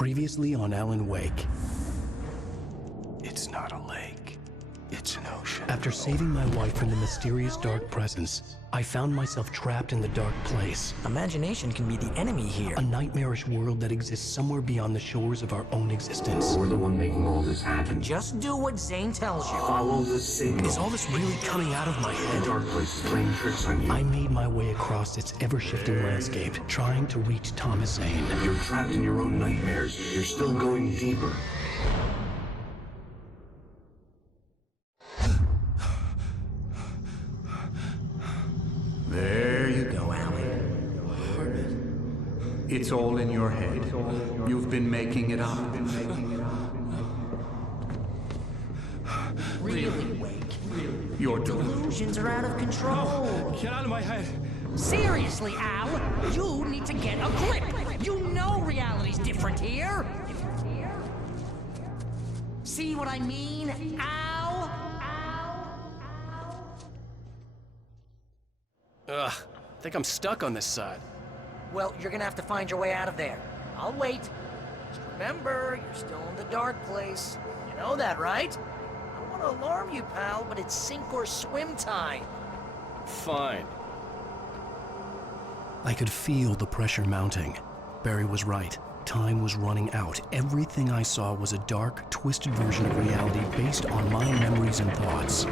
Previously on Alan Wake. It's not a lake. It's an ocean. After saving my wife from the mysterious dark presence, I found myself trapped in the dark place. Imagination can be the enemy here. A nightmarish world that exists somewhere beyond the shores of our own existence. We're the one making all this happen. Just do what Zane tells you. Follow the signal. Is all this really coming out of my head? The dark place is playing tricks on you. I made my way across its ever-shifting landscape, trying to reach Thomas Zane. You're trapped in your own nightmares. You're still going deeper. There you go, Alan. It's all in your head. You've been making it up. Really, Wake? Your Delusions are out of control. Get out of my head. Seriously, Al, you need to get a grip. You know reality's different here. See what I mean, Al? Ugh, I think I'm stuck on this side. Well, you're gonna have to find your way out of there. I'll wait. Just remember, you're still in the dark place. You know that, right? I don't want to alarm you, pal, but it's sink or swim time. Fine. I could feel the pressure mounting. Barry was right. Time was running out. Everything I saw was a dark, twisted version of reality based on my memories and thoughts.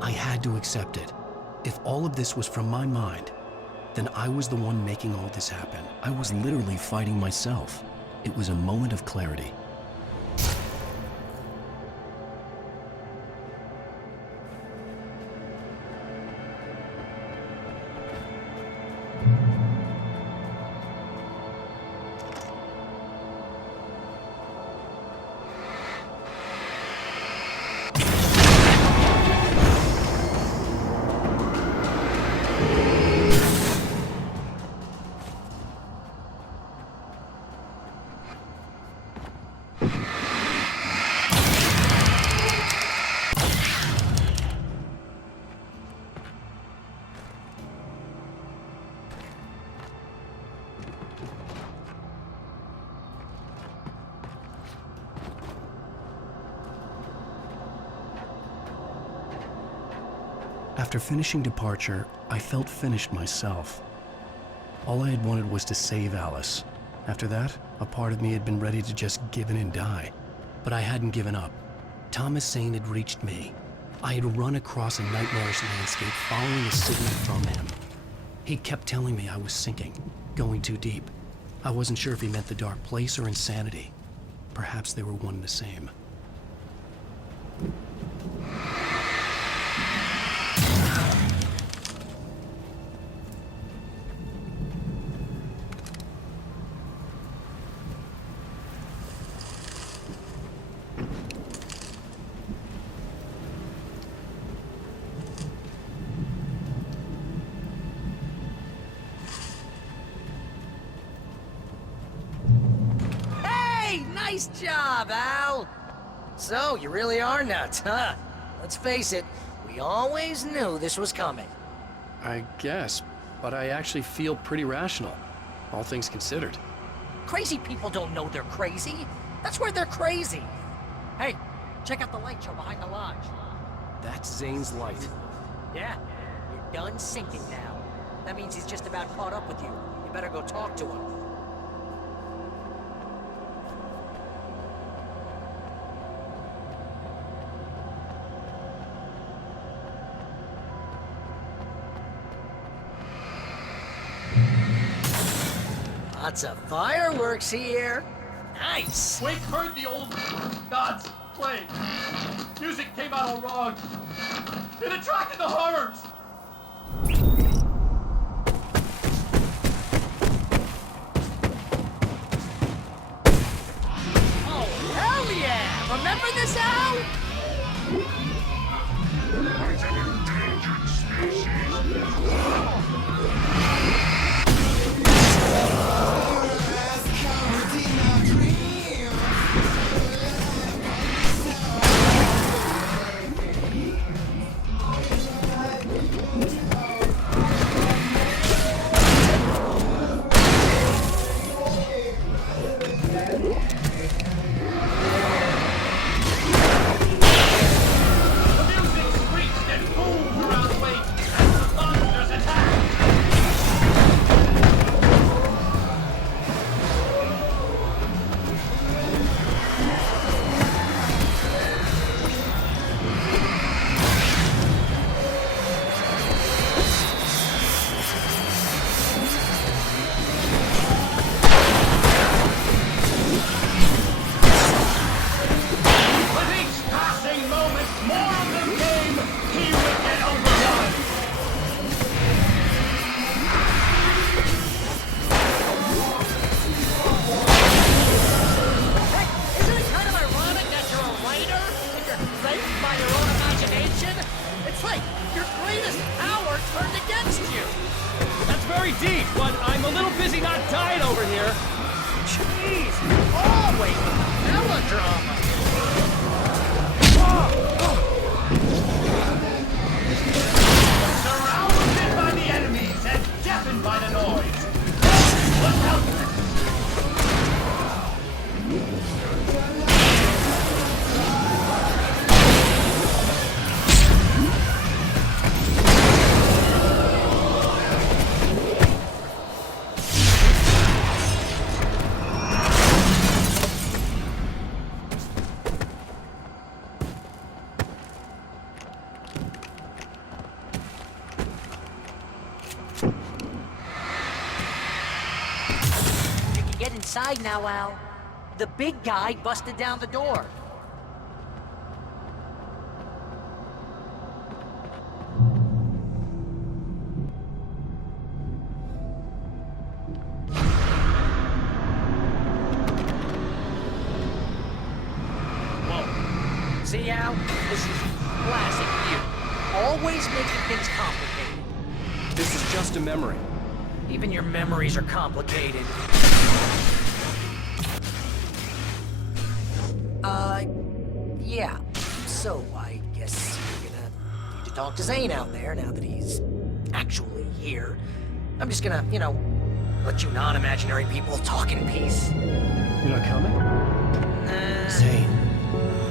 I had to accept it. If all of this was from my mind, then I was the one making all this happen. I was literally fighting myself. It was a moment of clarity. After finishing Departure, I felt finished myself. All I had wanted was to save Alice. After that, a part of me had been ready to just give in and die. But I hadn't given up. Thomas Zane had reached me. I had run across a nightmarish landscape following a signal from him. He kept telling me I was sinking, going too deep. I wasn't sure if he meant the dark place or insanity. Perhaps they were one and the same. Nice job, Al! So, you really are nuts, huh? Let's face it, we always knew this was coming. I guess, but I actually feel pretty rational, all things considered. Crazy people don't know they're crazy. That's where they're crazy. Hey, check out the light show behind the lodge. That's Zane's light. Yeah, you're done sinking now. That means he's just about caught up with you. You better go talk to him. Lots of fireworks here. Nice. Wake heard the old gods play. Music came out all wrong. It attracted the horrors. Oh, hell yeah! Remember this, Al? Endangered species. very deep, but I'm a little busy not dying over here. Jeez, always melodrama. Surrounded by the enemies and deafened by the noise. Look out! Get inside now, Al. The big guy busted down the door. Whoa. See, Al? This is classic you. Always making things complicated. This is just a memory. Even your memories are complicated. Yeah. So, I guess you're gonna need to talk to Zane out there now that he's actually here. I'm just gonna, let you non-imaginary people talk in peace. You're not coming? Zane.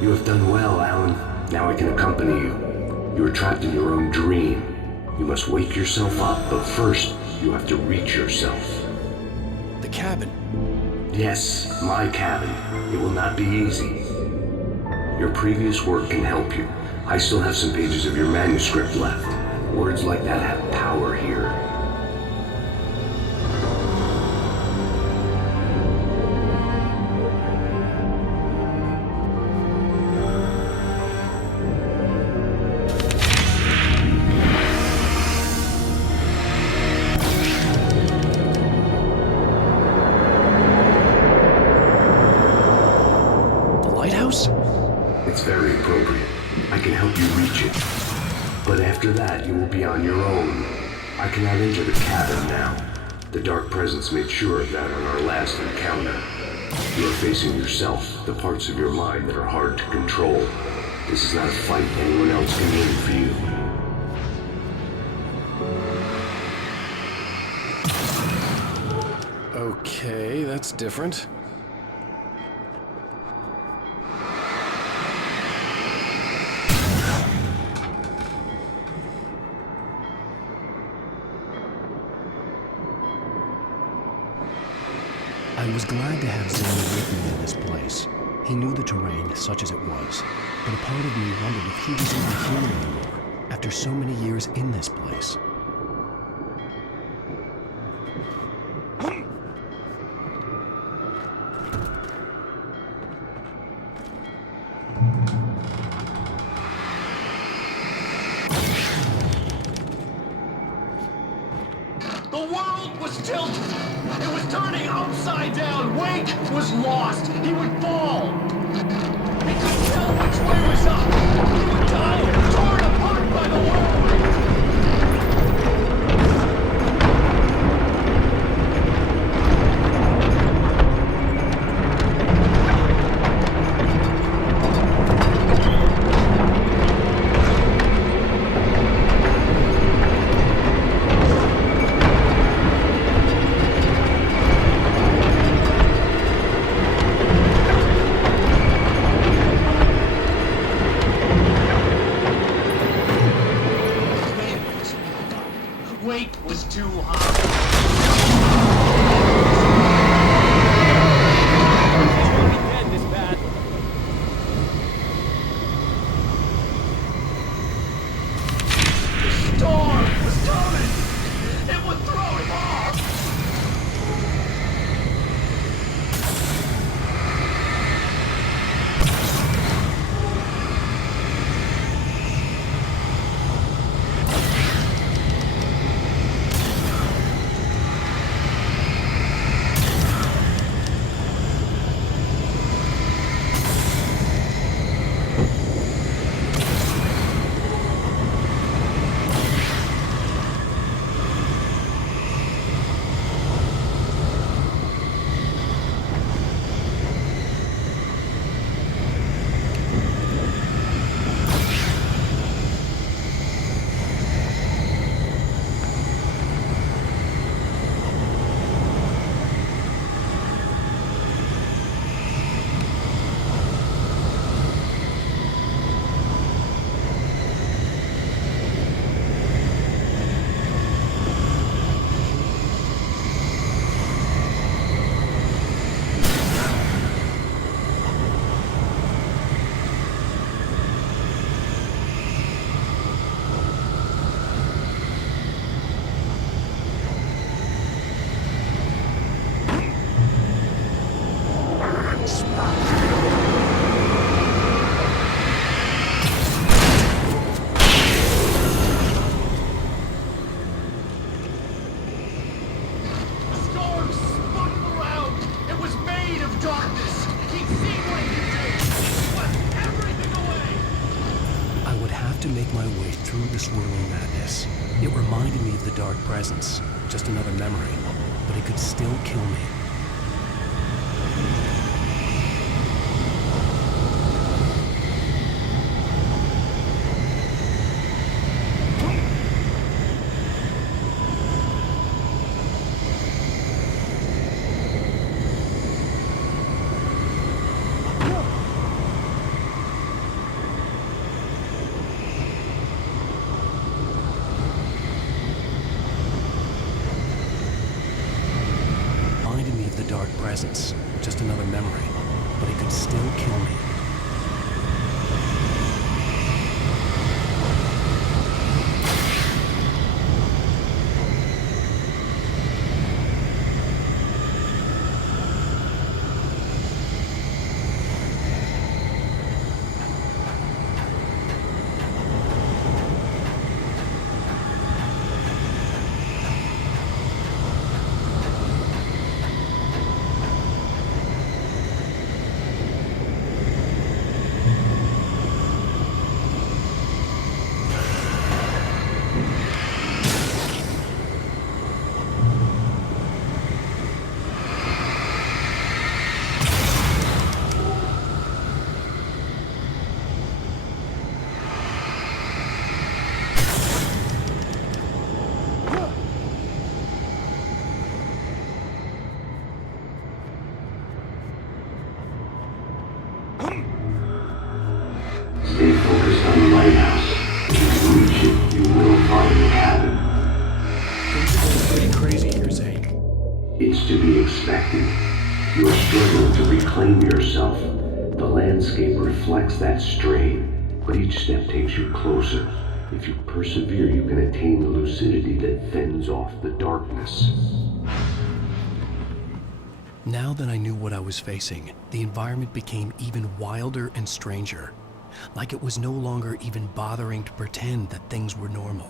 You have done well, Alan. Now I can accompany you. You are trapped in your own dream. You must wake yourself up, but first, you have to reach yourself. The cabin. Yes, my cabin. It will not be easy. Your previous work can help you. I still have some pages of your manuscript left. Words like that have power here. It's very appropriate. I can help you reach it. But after that, you will be on your own. I cannot enter the cabin now. The Dark Presence made sure of that on our last encounter. You are facing yourself, the parts of your mind that are hard to control. This is not a fight anyone else can win for you. Okay, that's different. I was glad to have Zane with me in this place. He knew the terrain, such as it was, but a part of me wondered if he was even human anymore, after so many years in this place. The world was tilted. It was turning upside down. Wake was lost. He would fall. He couldn't tell which way was up. He would die, torn apart by the world. Wake was too hot. Dead this bad. The storm was coming. It would throw him off. darkness. He'd seen what he could do. Swept everything away. I would have to make my way through the swirling madness. It reminded me of the dark presence, just another memory, but it could still kill me. Reminded me of the dark presence, just another memory, but it could still kill me. Stay focused on the lighthouse. If you reach it, you will find the cabin. Things are getting pretty crazy here, Zane. It's to be expected. You are struggling to reclaim yourself. The landscape reflects that strain, but each step takes you closer. If you persevere, you can attain the lucidity that fends off the darkness. Now that I knew what I was facing, the environment became even wilder and stranger. Like it was no longer even bothering to pretend that things were normal.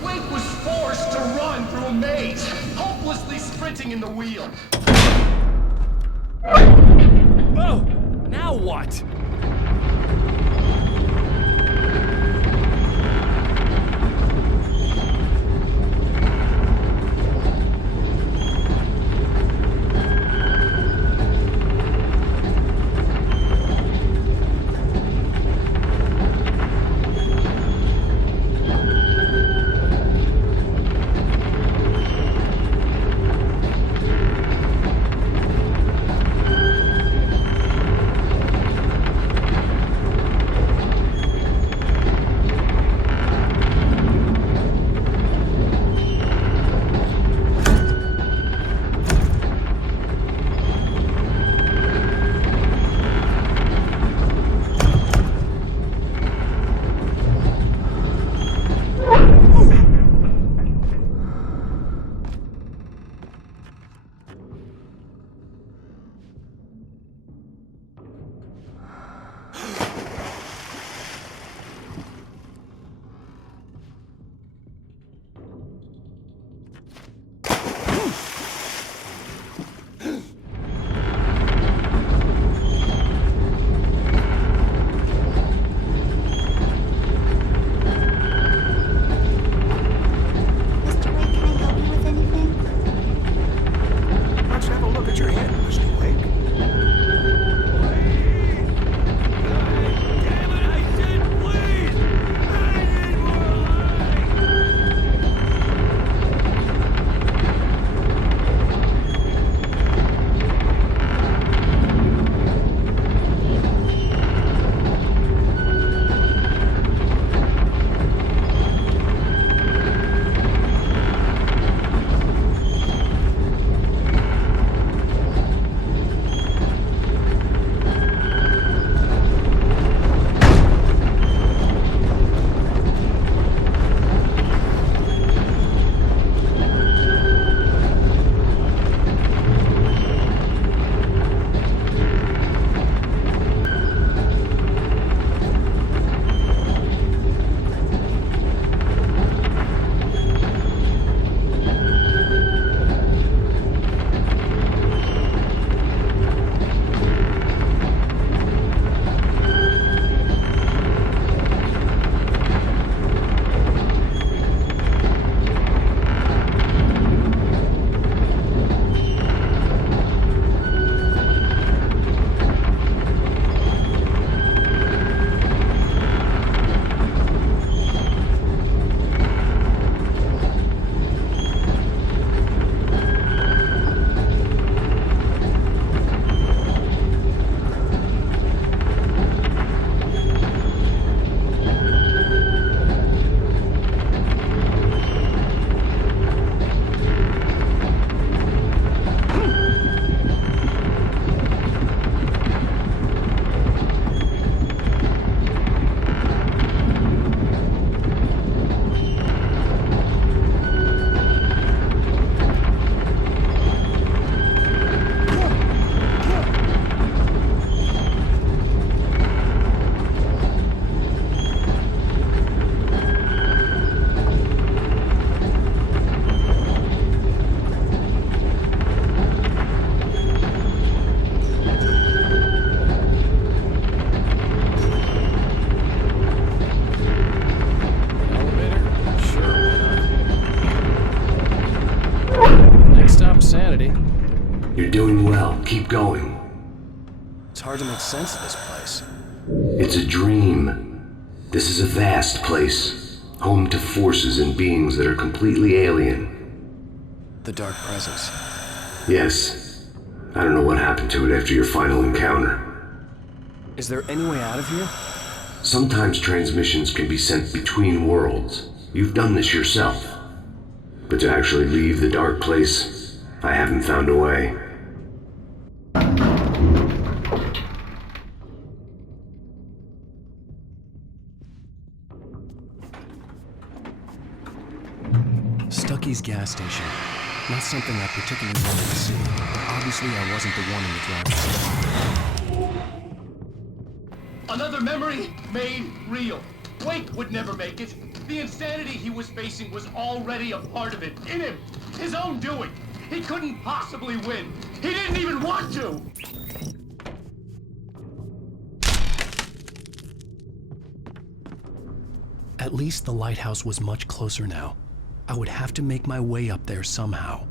Wake was forced to run through a maze, hopelessly sprinting in the wheel. Oh! Now what? Mr. Wake, can I help you with anything? Let's have a look at your hand, Mr. Wake. Damn it, I said please! I need more light! You're doing well. Keep going. It's hard to make sense of this place. It's a dream. This is a vast place, home to forces and beings that are completely alien. The Dark Presence. Yes. I don't know what happened to it after your final encounter. Is there any way out of here? Sometimes transmissions can be sent between worlds. You've done this yourself. But to actually leave the dark place, I haven't found a way. Stucky's gas station. Not something I particularly wanted to see, but obviously I wasn't the one in the driver's seat. Another memory made real. Wake would never make it. The insanity he was facing was already a part of it, in him. His own doing. He couldn't possibly win. He didn't even want to! At least the lighthouse was much closer now. I would have to make my way up there somehow.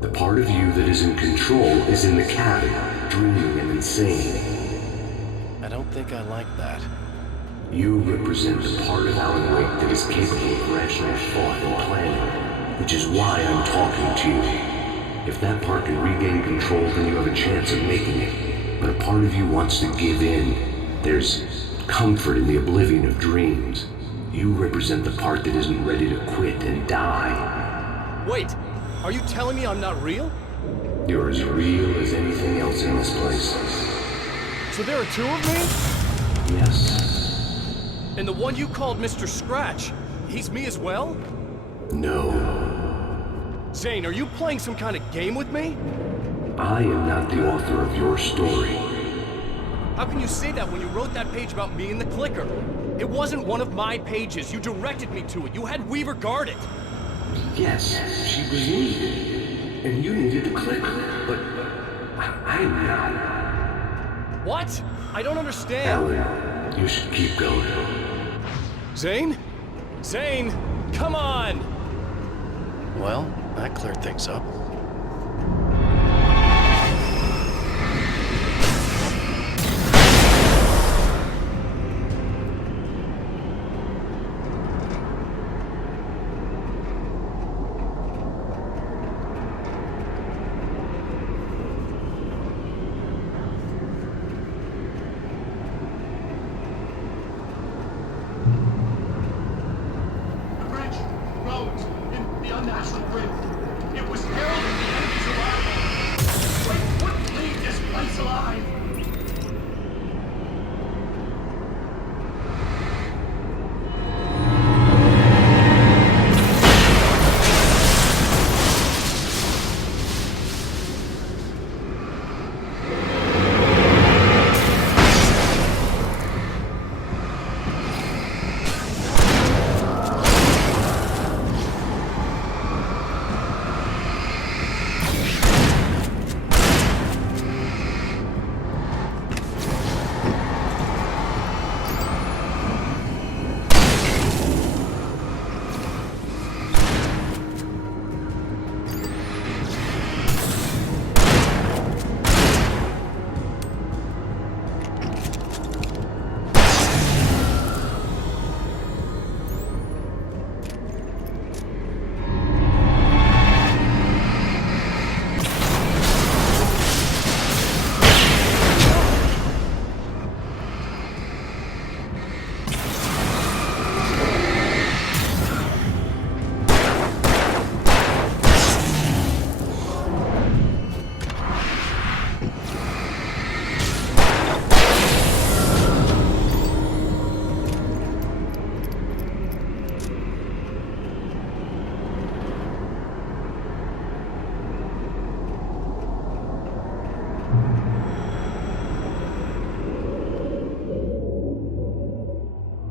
The part of you that is in control is in the cabin, dreaming and insane. I don't think I like that. You represent the part of Alan Wake that is capable of rational thought and planning, which is why I'm talking to you. If that part can regain control, then you have a chance of making it. But a part of you wants to give in. There's comfort in the oblivion of dreams. You represent the part that isn't ready to quit and die. Wait, are you telling me I'm not real? You're as real as anything else in this place. So there are two of me? Yes. And the one you called Mr. Scratch, he's me as well? No. Zane, are you playing some kind of game with me? I am not the author of your story. How can you say that when you wrote that page about me and the clicker? It wasn't one of my pages. You directed me to it. You had Weaver guard it. Yes, she was needed. And you needed the clicker. But I'm not. What? I don't understand. Alan, you should keep going. Zane? Zane, come on! Well, that cleared things up. The bridge, roads, and the unnatural grid. It was heralding the enemy's arrival. Wake wouldn't leave this place alive.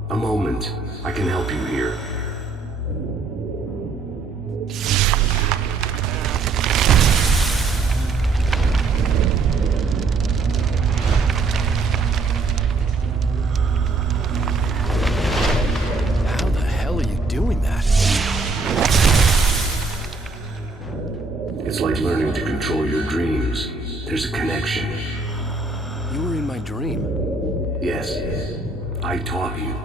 A moment. I can help you here. How the hell are you doing that? It's like learning to control your dreams. There's a connection. You were in my dream. Yes, I taught you.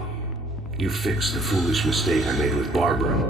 You fixed the foolish mistake I made with Barbara.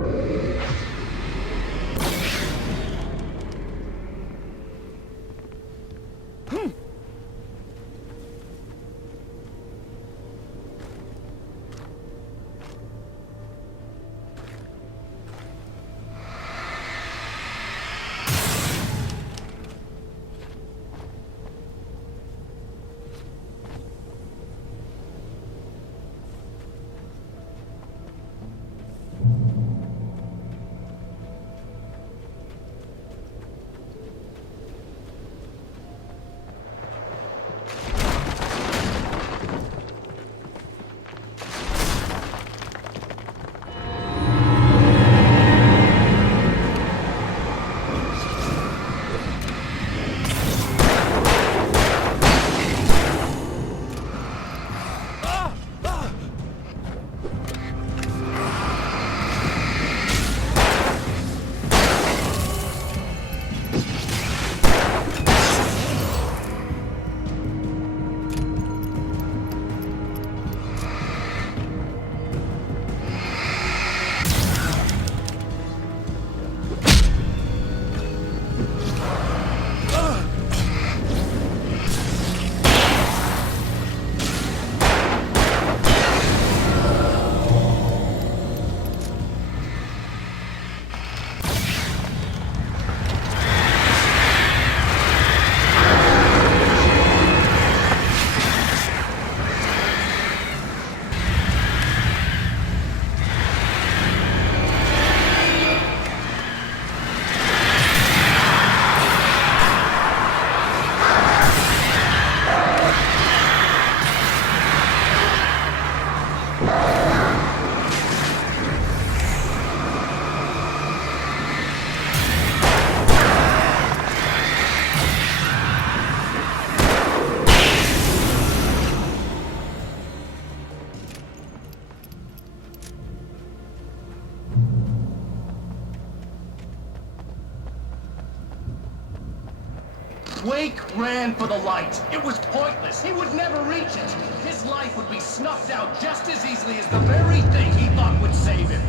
Wake ran for the light. It was pointless. He would never reach it. His life would be snuffed out just as easily as the very thing he thought would save him.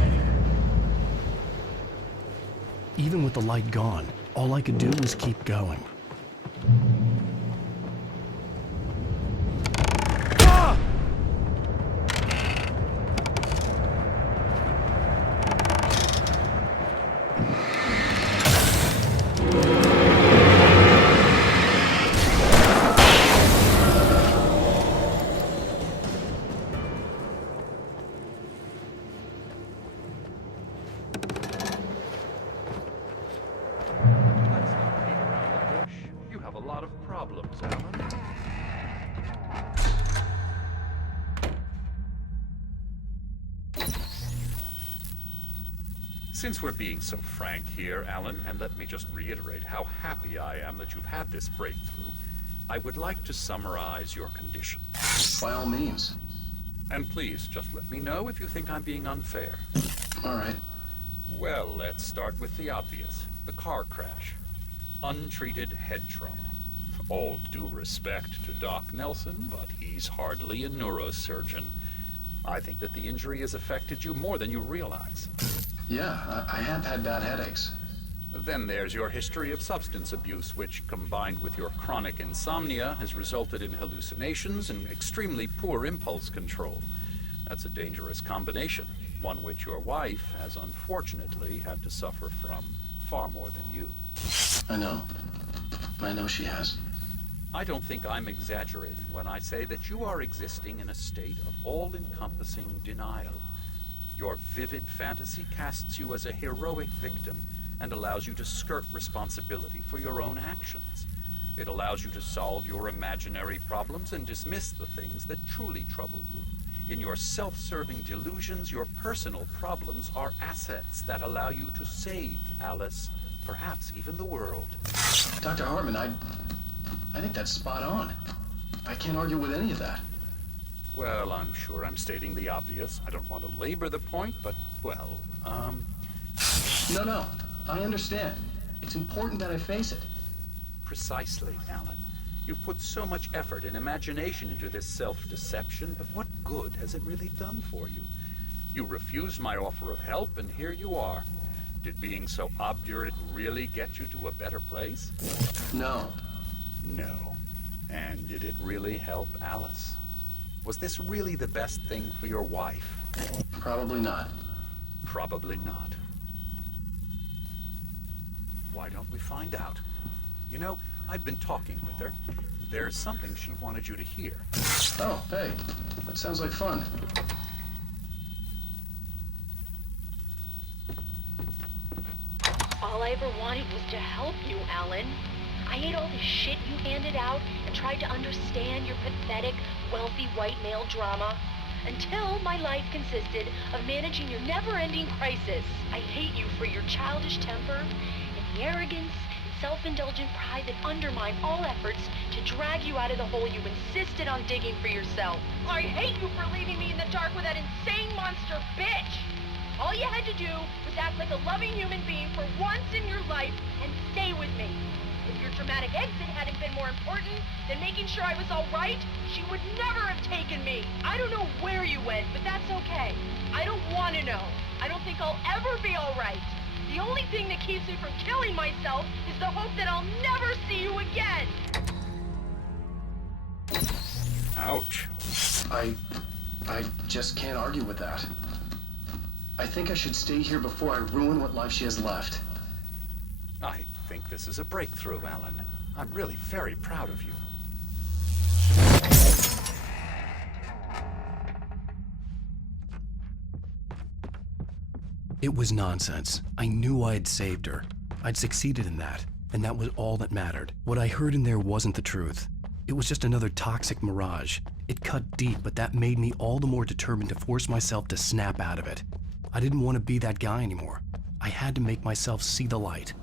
Even with the light gone, all I could do was keep going. Let's not beat around the bush. You have a lot of problems, Alan. Since we're being so frank here, Alan, and let me just reiterate how happy I am that you've had this breakthrough, I would like to summarize your condition. By all means. And please, just let me know if you think I'm being unfair. All right. Well, let's start with the obvious. The car crash. Untreated head trauma. All due respect to Doc Nelson, but he's hardly a neurosurgeon. I think that the injury has affected you more than you realize. Yeah, I have had bad headaches. Then there's your history of substance abuse, which, combined with your chronic insomnia, has resulted in hallucinations and extremely poor impulse control. That's a dangerous combination, one which your wife has unfortunately had to suffer from far more than you. I know she has. I don't think I'm exaggerating when I say that you are existing in a state of all-encompassing denial. Your vivid fantasy casts you as a heroic victim and allows you to skirt responsibility for your own actions. It allows you to solve your imaginary problems and dismiss the things that truly trouble you. In your self-serving delusions, your personal problems are assets that allow you to save Alice, perhaps even the world. Dr. Hartman, I think that's spot on. I can't argue with any of that. Well, I'm sure I'm stating the obvious. I don't want to labor the point, but, well, No, I understand. It's important that I face it. Precisely, Alan. You've put so much effort and imagination into this self-deception, but what good has it really done for you? You refused my offer of help, and here you are. Did being so obdurate really get you to a better place? No. No. And did it really help Alice? Was this really the best thing for your wife? Probably not. Probably not. Why don't we find out? You know, I've been talking with her. There's something she wanted you to hear. Oh, hey. That sounds like fun. All I ever wanted was to help you, Alan. I ate all the shit you handed out and tried to understand your pathetic, wealthy white male drama until my life consisted of managing your never-ending crisis. I hate you for your childish temper and the arrogance and self-indulgent pride that undermine all efforts to drag you out of the hole you insisted on digging for yourself. I hate you for leaving me in the dark with that insane monster bitch! All you had to do was act like a loving human being for once in your life and stay with me. If your dramatic exit hadn't been more important than making sure I was all right, she would never have taken me. I don't know where you went, but that's okay. I don't want to know. I don't think I'll ever be all right. The only thing that keeps me from killing myself is the hope that I'll never see you again. Ouch. I just can't argue with that. I think I should stay here before I ruin what life she has left. I think this is a breakthrough, Alan. I'm really very proud of you. It was nonsense. I knew I'd saved her. I'd succeeded in that, and that was all that mattered. What I heard in there wasn't the truth. It was just another toxic mirage. It cut deep, but that made me all the more determined to force myself to snap out of it. I didn't want to be that guy anymore. I had to make myself see the light.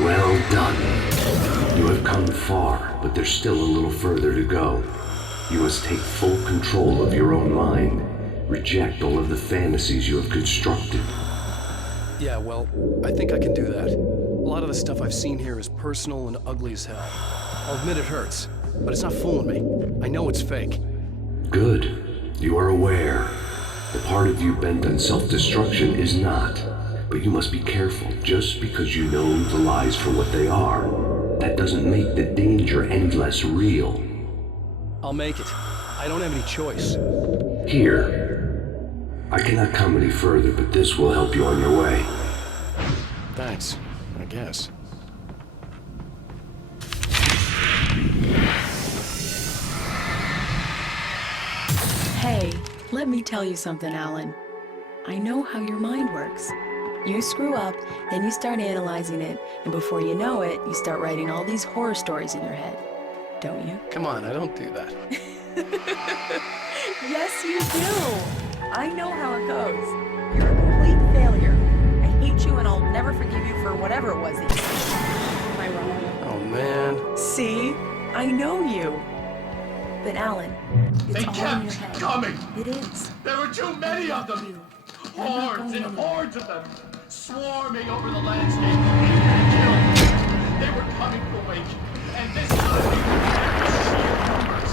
Well done. You have come far, but there's still a little further to go. You must take full control of your own mind. Reject all of the fantasies you have constructed. Yeah, well, I think I can do that. A lot of the stuff I've seen here is personal and ugly as hell. I'll admit it hurts, but it's not fooling me. I know it's fake. Good. You are aware. The part of you bent on self-destruction is not. But you must be careful. Just because you know the lies for what they are, that doesn't make the danger any less real. I'll make it. I don't have any choice. Here. I cannot come any further, but this will help you on your way. Thanks, I guess. Hey, let me tell you something, Alan. I know how your mind works. You screw up, then you start analyzing it, and before you know it, you start writing all these horror stories in your head. Don't you? Come on, I don't do that. Yes, you do. I know how it goes. You're a complete failure. I hate you, and I'll never forgive you for whatever it was that you did. Am I wrong? Oh, man. See? I know you. But Alan, it's They all in kept your head. coming. It is. There were too many of them. Hordes and hordes of them, swarming over the landscape, eager to kill. They were coming to Wake, and this time, sheer numbers.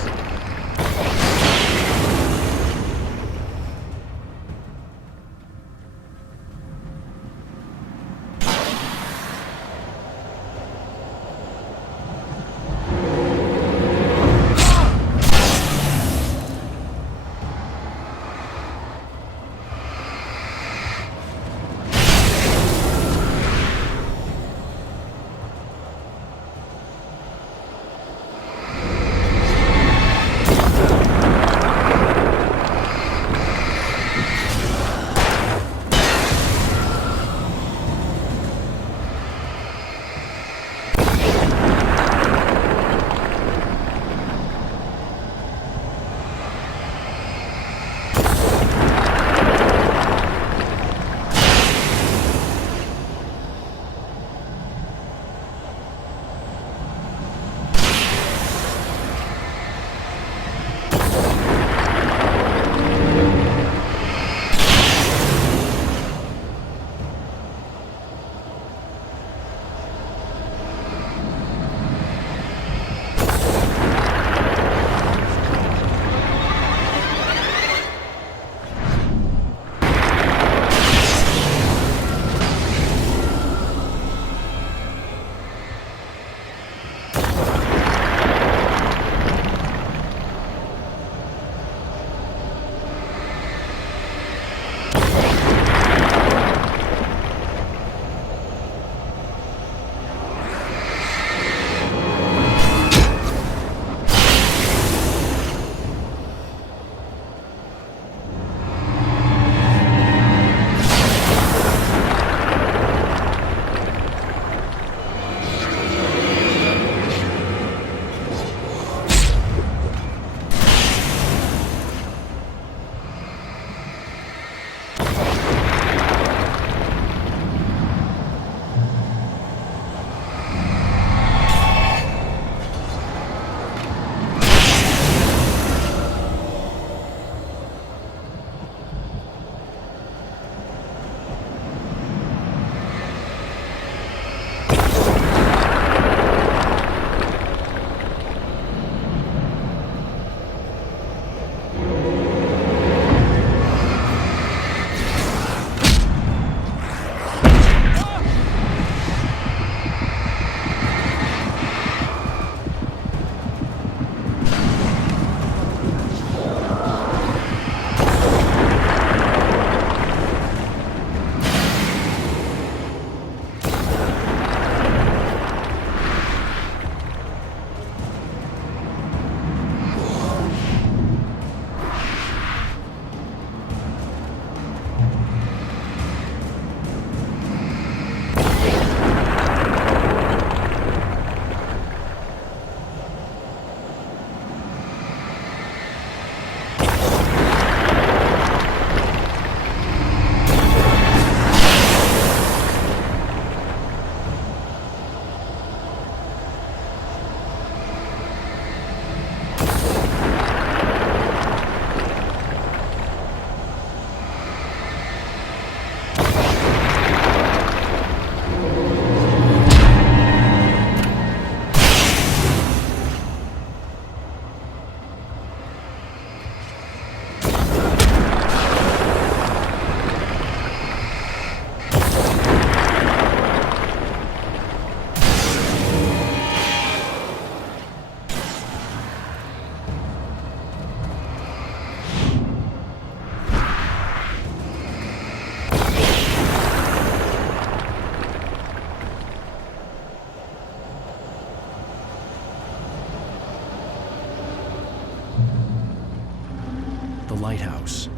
house.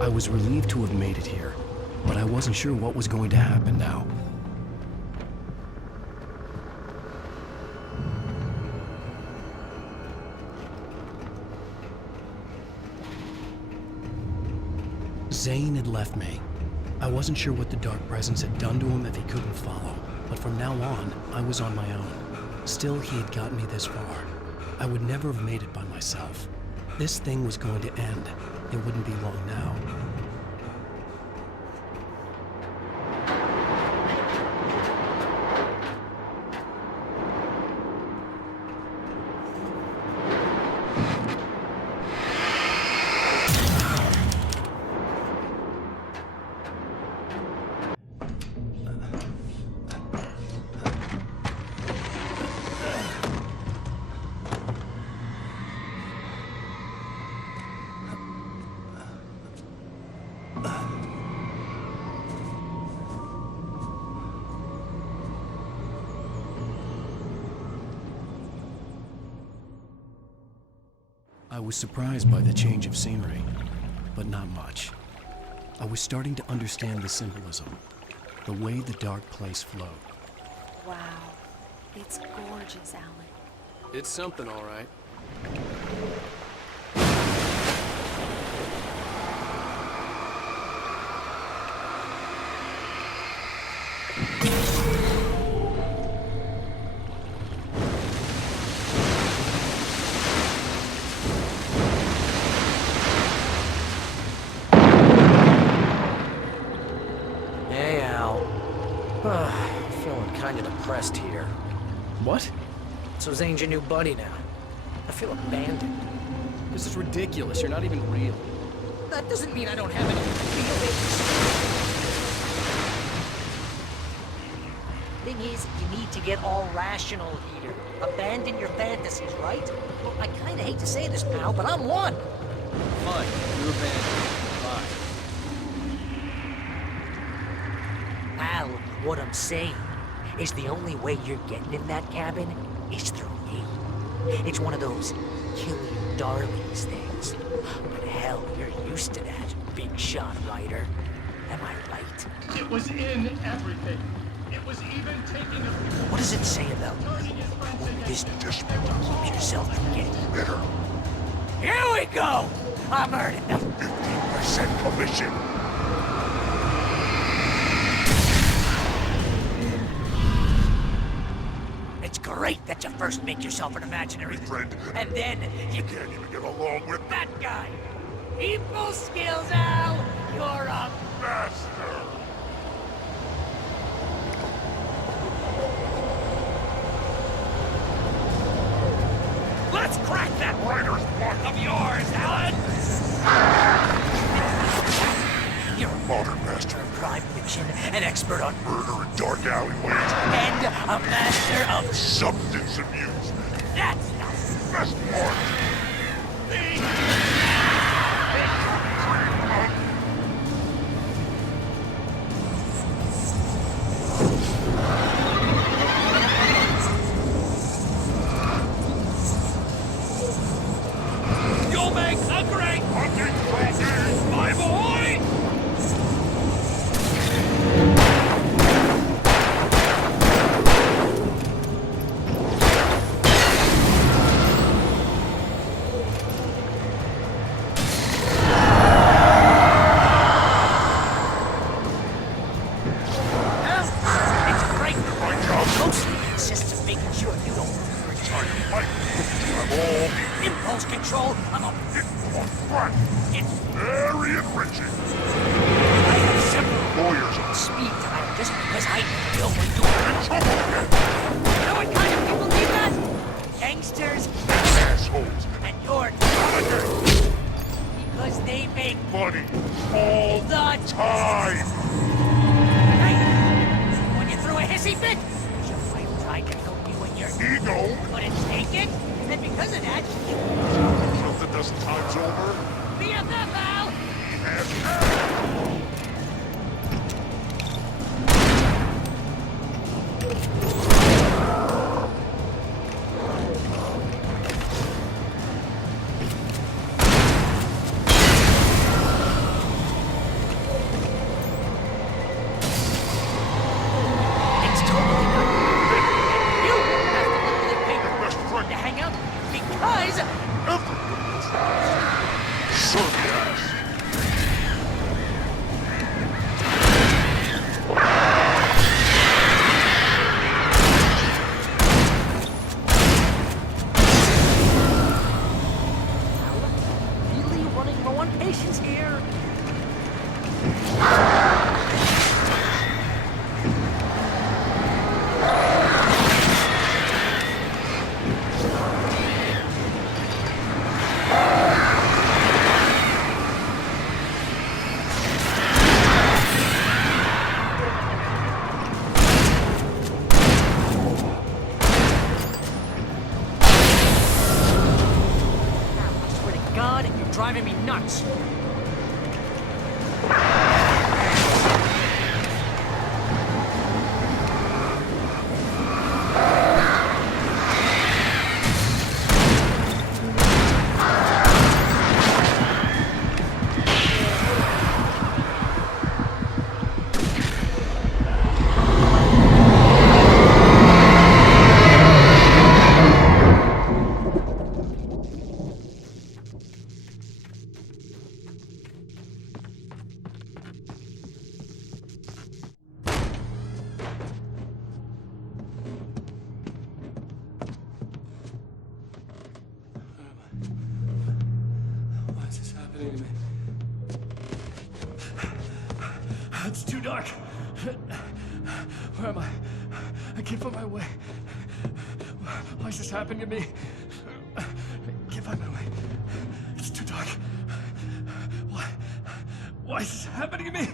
I was relieved to have made it here, but I wasn't sure what was going to happen now. Zane had left me. I wasn't sure what the dark presence had done to him if he couldn't follow, but from now on, I was on my own. Still, he had gotten me this far. I would never have made it by myself. This thing was going to end. It wouldn't be long now. I was surprised by the change of scenery, but not much. I was starting to understand the symbolism, the way the dark place flowed. Wow. It's gorgeous, Alan. It's something, all right. Hey, Al. Feeling kind of depressed here. What? So Zane's your new buddy now. I feel abandoned. This is ridiculous. You're not even real. That doesn't mean I don't have any feelings. Thing is, you need to get all rational here. Abandon your fantasies, right? Well, I kinda hate to say this, pal, but I'm one. Fine. You're abandoned. Bye. Al, what I'm saying is the only way you're getting in that cabin is through me. It's one of those kill your darlings things. But hell, you're used to that, big shot writer. Am I right? It was in everything. It was even taking a... What does it say about this desperate to keep yourself from getting bitter? Here we go! I'm earning the 50% commission. It's great that you first make yourself an imaginary friend, and then you can't even get along with that guy. People skills, Al. You're a master. Let's crack that writer's block of yours, Alan! You're a modern master of crime fiction, an expert on murder in dark alleyways, and a master of substance abuse. That's the best part! You'll make a great hunting trophy, my boy! It's a great job. Mostly consists of making sure you don't retarded life. I'm all impulse control. I'm a it's very enriching. I have several lawyers on speed dial just because I feel when you're in trouble again. You know what kind of people need that? Gangsters, assholes, and your auditors. Because they make money all the time. Right? When you threw a hissy fit, your wife tried to help you in your ego, couldn't take it, and because of that, something dozen times over. BFF, Al! driving me nuts. Why is this happening to me? It's too dark. Where am I? I can't find my way. Why is this happening to me? I can't find my way. It's too dark. Why is this happening to me?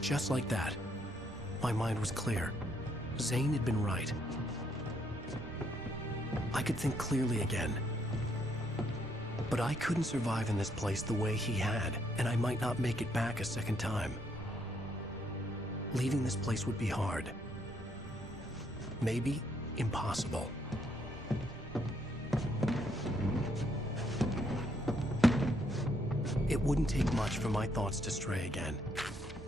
Just like that, my mind was clear. Zane had been right. I could think clearly again. But I couldn't survive in this place the way he had, and I might not make it back a second time. Leaving this place would be hard. Maybe impossible. It wouldn't take much for my thoughts to stray again.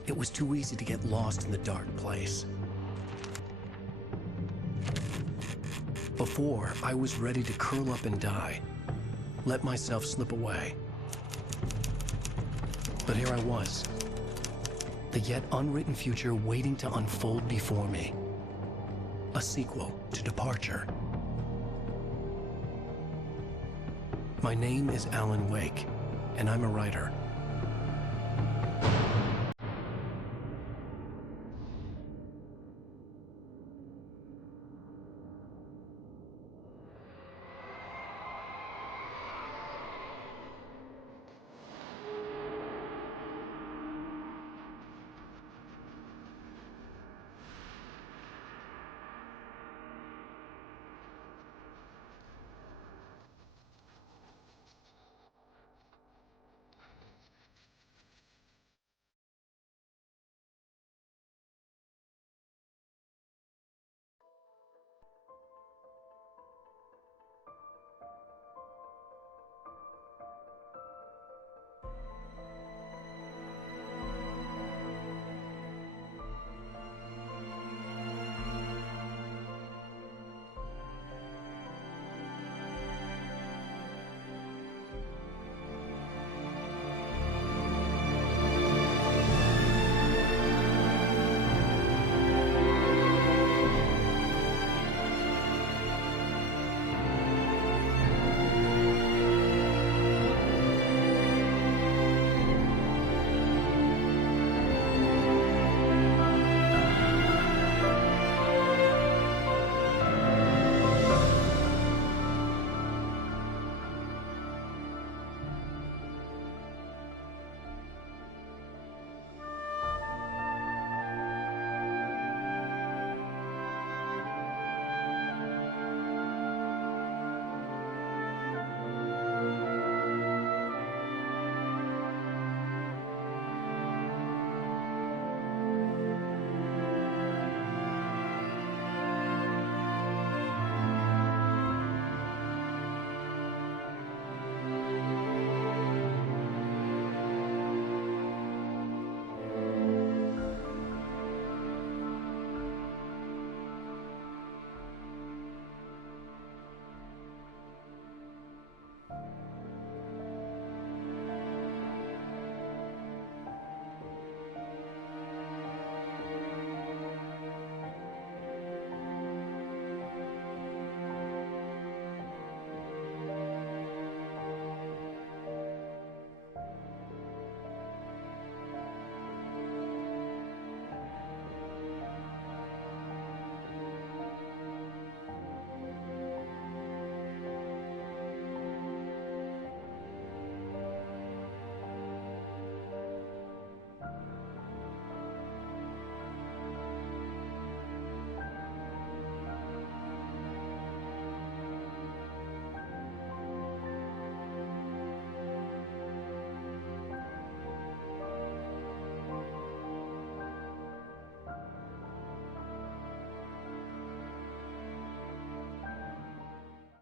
It was too easy to get lost in the dark place. Before, I was ready to curl up and die, let myself slip away. But here I was, the yet unwritten future waiting to unfold before me. A sequel to Departure. My name is Alan Wake, and I'm a writer.